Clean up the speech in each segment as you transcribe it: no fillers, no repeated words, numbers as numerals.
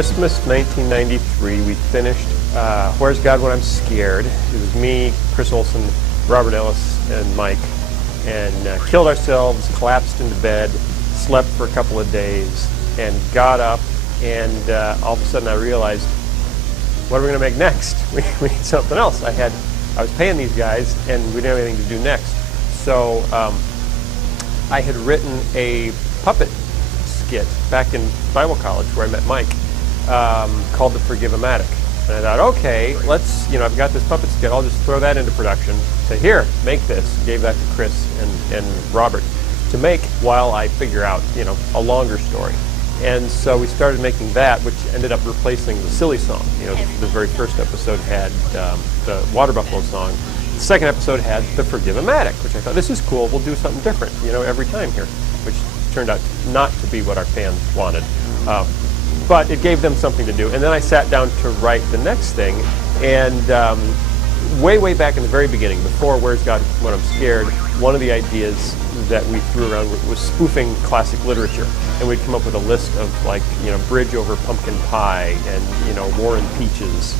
Christmas 1993, we finished Where's God When I'm Scared. It was me, Chris Olsen, Robert Ellis, and Mike, and killed ourselves, collapsed into bed, slept for a couple of days, and got up, and all of a sudden I realized, what are we going to make next? We need something else. I was paying these guys, and we didn't have anything to do next. So I had written a puppet skit back in Bible college where I met Mike, called The Forgive-O-Matic. And I thought, okay, I've got this puppet skit, I'll just throw that into production. Say, here, make this. Gave that to Chris and Robert to make while I figure out, a longer story. And so we started making that, which ended up replacing the Silly Song. The very first episode had the Water Buffalo song. The second episode had The Forgive-O-Matic, which I thought, this is cool, we'll do something different, every time here, which turned out not to be what our fans wanted. But it gave them something to do. And then I sat down to write the next thing, and way back in the very beginning, before Where's God When I'm Scared, one of the ideas that we threw around was spoofing classic literature. And we'd come up with a list of Bridge Over Pumpkin Pie and, War and Peaches.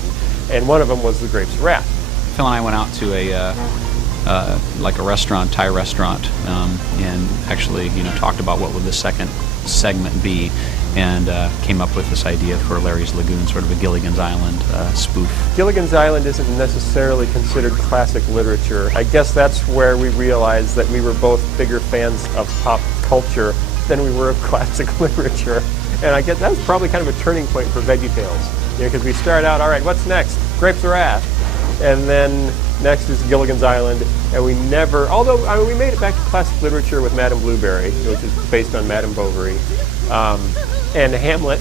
And one of them was The Grapes of Wrath. Phil and I went out to a restaurant, Thai restaurant, and actually, talked about what would the second segment be, and came up with this idea for Larry's Lagoon, sort of a Gilligan's Island spoof. Gilligan's Island isn't necessarily considered classic literature. I guess that's where we realized that we were both bigger fans of pop culture than we were of classic literature. And I guess that was probably kind of a turning point for VeggieTales, because we started out, all right, what's next? Grapes of Wrath. And then next is Gilligan's Island, and we never, although we made it back to classic literature with Madame Blueberry, which is based on Madame Bovary, and Hamlet.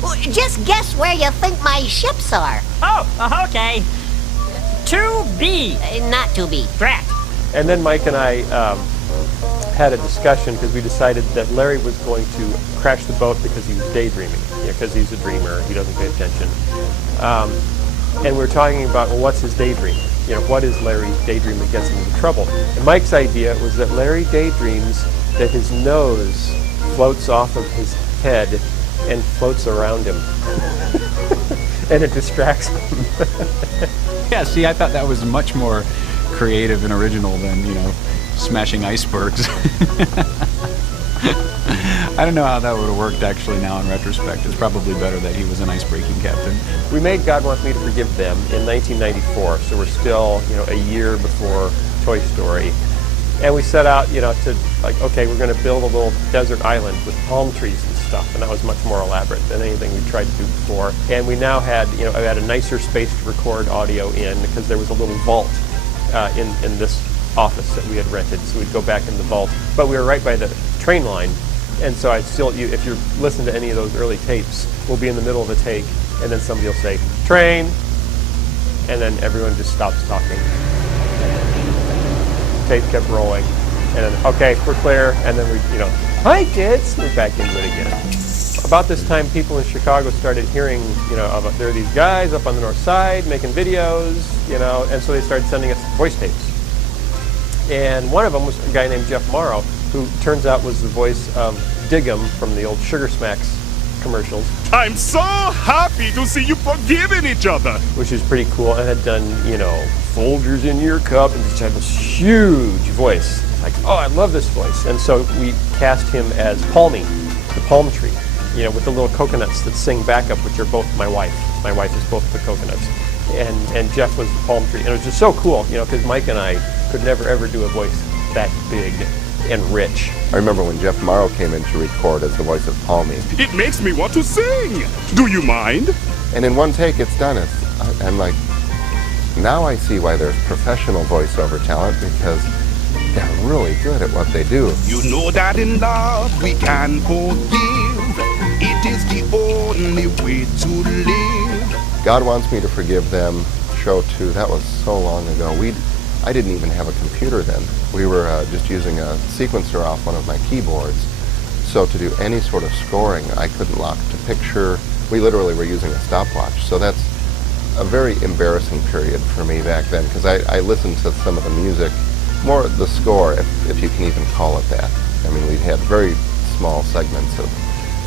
Well, just guess where you think my ships are. Oh, okay. To be. Not to be. Drat. And then Mike and I had a discussion because we decided that Larry was going to crash the boat because he was daydreaming, because he's a dreamer, he doesn't pay attention. And we were talking about, well, what's his daydream? What is Larry's daydream that gets him into trouble? And Mike's idea was that Larry daydreams that his nose floats off of his head and floats around him. And it distracts him. Yeah, see, I thought that was much more creative and original than, smashing icebergs. I don't know how that would have worked actually now in retrospect. It's probably better that he was an ice-breaking captain. We made God Wants Me to Forgive Them in 1994, so we're still, a year before Toy Story. And we set out, to okay, we're going to build a little desert island with palm trees and stuff, and that was much more elaborate than anything we tried to do before. And we now had, I had a nicer space to record audio in because there was a little vault in this office that we had rented, so we'd go back in the vault. But we were right by the train line, and so if you listen to any of those early tapes, we'll be in the middle of a take, and then somebody will say, train, and then everyone just stops talking. Tape kept rolling, and then, okay, we're clear, and then we, hi kids, we're back into it again. About this time, people in Chicago started hearing, about there are these guys up on the north side making videos, and so they started sending us voice tapes. And one of them was a guy named Jeff Morrow, who turns out was the voice of Diggum from the old Sugar Smacks commercials. I'm so happy to see you forgiving each other. Which is pretty cool, and had done, Folgers in your cup, and just had this huge voice. It's like, oh, I love this voice. And so we cast him as Palmy, the palm tree, with the little coconuts that sing backup, which are both my wife. My wife is both the coconuts. And Jeff was the palm tree. And it was just so cool, because Mike and I could never ever do a voice that big and rich. I remember when Jeff Morrow came in to record as the voice of Palmy. It makes me want to sing. Do you mind? And in one take, it's done. I'm like, now I see why there's professional voiceover talent, because they're really good at what they do. You know that in love we can forgive. It is the only way to live. God Wants Me to Forgive Them, show 2, that was so long ago. I didn't even have a computer then. We were just using a sequencer off one of my keyboards. So to do any sort of scoring, I couldn't lock to picture. We literally were using a stopwatch. So that's a very embarrassing period for me back then, because I listened to some of the music, more the score, if you can even call it that. I mean, we had very small segments of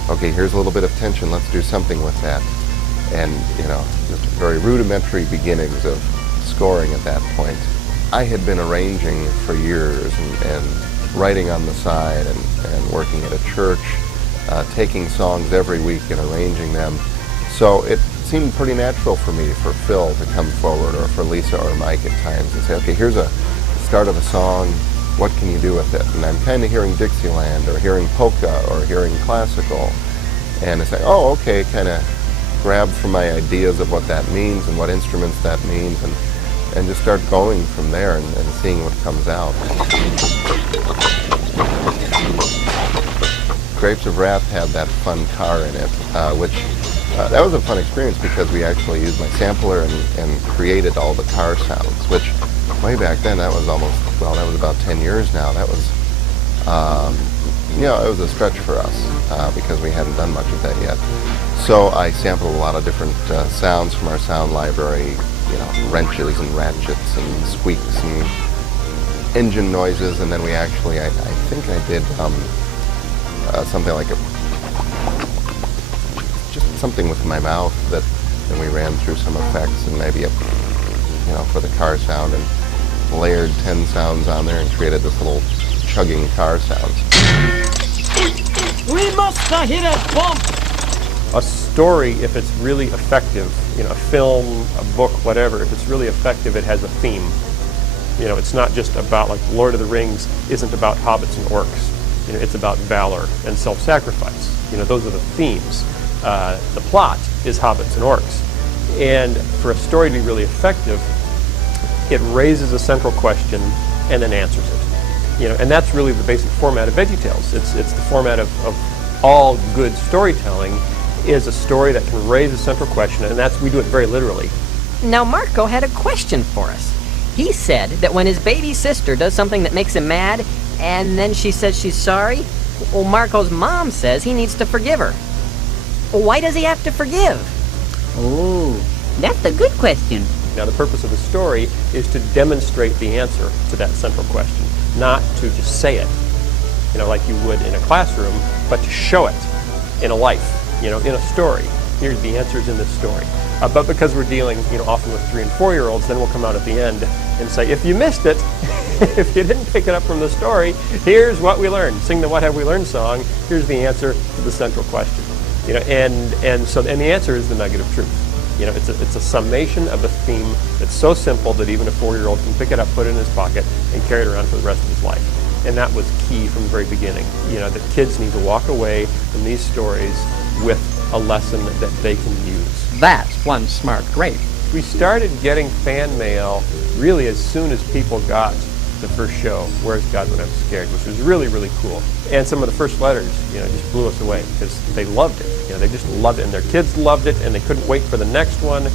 okay, here's a little bit of tension, let's do something with that. And, just very rudimentary beginnings of scoring at that point. I had been arranging for years and writing on the side and working at a church, taking songs every week and arranging them. So it seemed pretty natural for me for Phil to come forward, or for Lisa or Mike at times, and say, okay, here's a start of a song, what can you do with it? And I'm kind of hearing Dixieland, or hearing polka, or hearing classical, and I say, oh, okay, kind of grab from my ideas of what that means and what instruments that means, and just start going from there and seeing what comes out. Grapes of Wrath had that fun car in it, which that was a fun experience because we actually used my sampler and created all the car sounds, which way back then, that was that was about 10 years now. That was, it was a stretch for us because we hadn't done much of that yet. So I sampled a lot of different sounds from our sound library, wrenches and ratchets and squeaks and engine noises, and then we actually, I think I did something like just something with my mouth that then we ran through some effects and maybe for the car sound, and layered 10 sounds on there and created this little chugging car sound. We must hit a bump. A story, if it's really effective, a film, a book, whatever, if it's really effective, it has a theme. It's not just about, like, Lord of the Rings isn't about hobbits and orcs. It's about valor and self-sacrifice. Those are the themes. The plot is hobbits and orcs. And for a story to be really effective, it raises a central question and then answers it. And that's really the basic format of VeggieTales. It's the format of all good storytelling, is a story that can raise a central question, and we do it very literally. Now, Marco had a question for us. He said that when his baby sister does something that makes him mad, and then she says she's sorry, well, Marco's mom says he needs to forgive her. Well, why does he have to forgive? Oh, that's a good question. Now, the purpose of the story is to demonstrate the answer to that central question, not to just say it, like you would in a classroom, but to show it in a life, in a story. Here's the answers in this story. But because we're dealing, often with 3 and 4-year-olds, then we'll come out at the end and say, if you missed it, if you didn't pick it up from the story, here's what we learned. Sing the What Have We Learned song. Here's the answer to the central question. And the answer is the nugget of truth. It's a summation of a theme that's so simple that even a 4-year-old can pick it up, put it in his pocket, and carry it around for the rest of his life. And that was key from the very beginning. That kids need to walk away from these stories with a lesson that they can use. That's one smart grape. We started getting fan mail really as soon as people got the first show, Where's God When I'm Scared, which was really, really cool. And some of the first letters, just blew us away because they loved it. They just loved it, and their kids loved it, and they couldn't wait for the next one.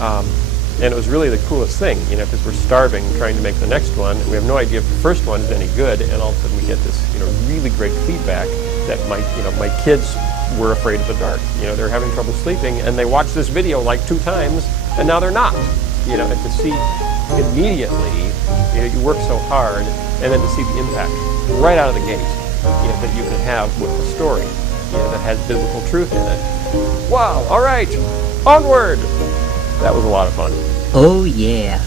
And it was really the coolest thing, because we're starving trying to make the next one. We have no idea if the first one is any good, and all of a sudden we get this, really great feedback that my kids were afraid of the dark. They're having trouble sleeping, and they watched this video like 2 times, and now they're not. And to see immediately, you work so hard, and then to see the impact right out of the gate, that you can have with a story, that has biblical truth in it. Wow! All right, onward. That was a lot of fun. Oh, yeah.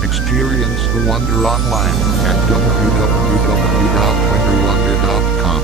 Experience the wonder online at www.wonderwonder.com.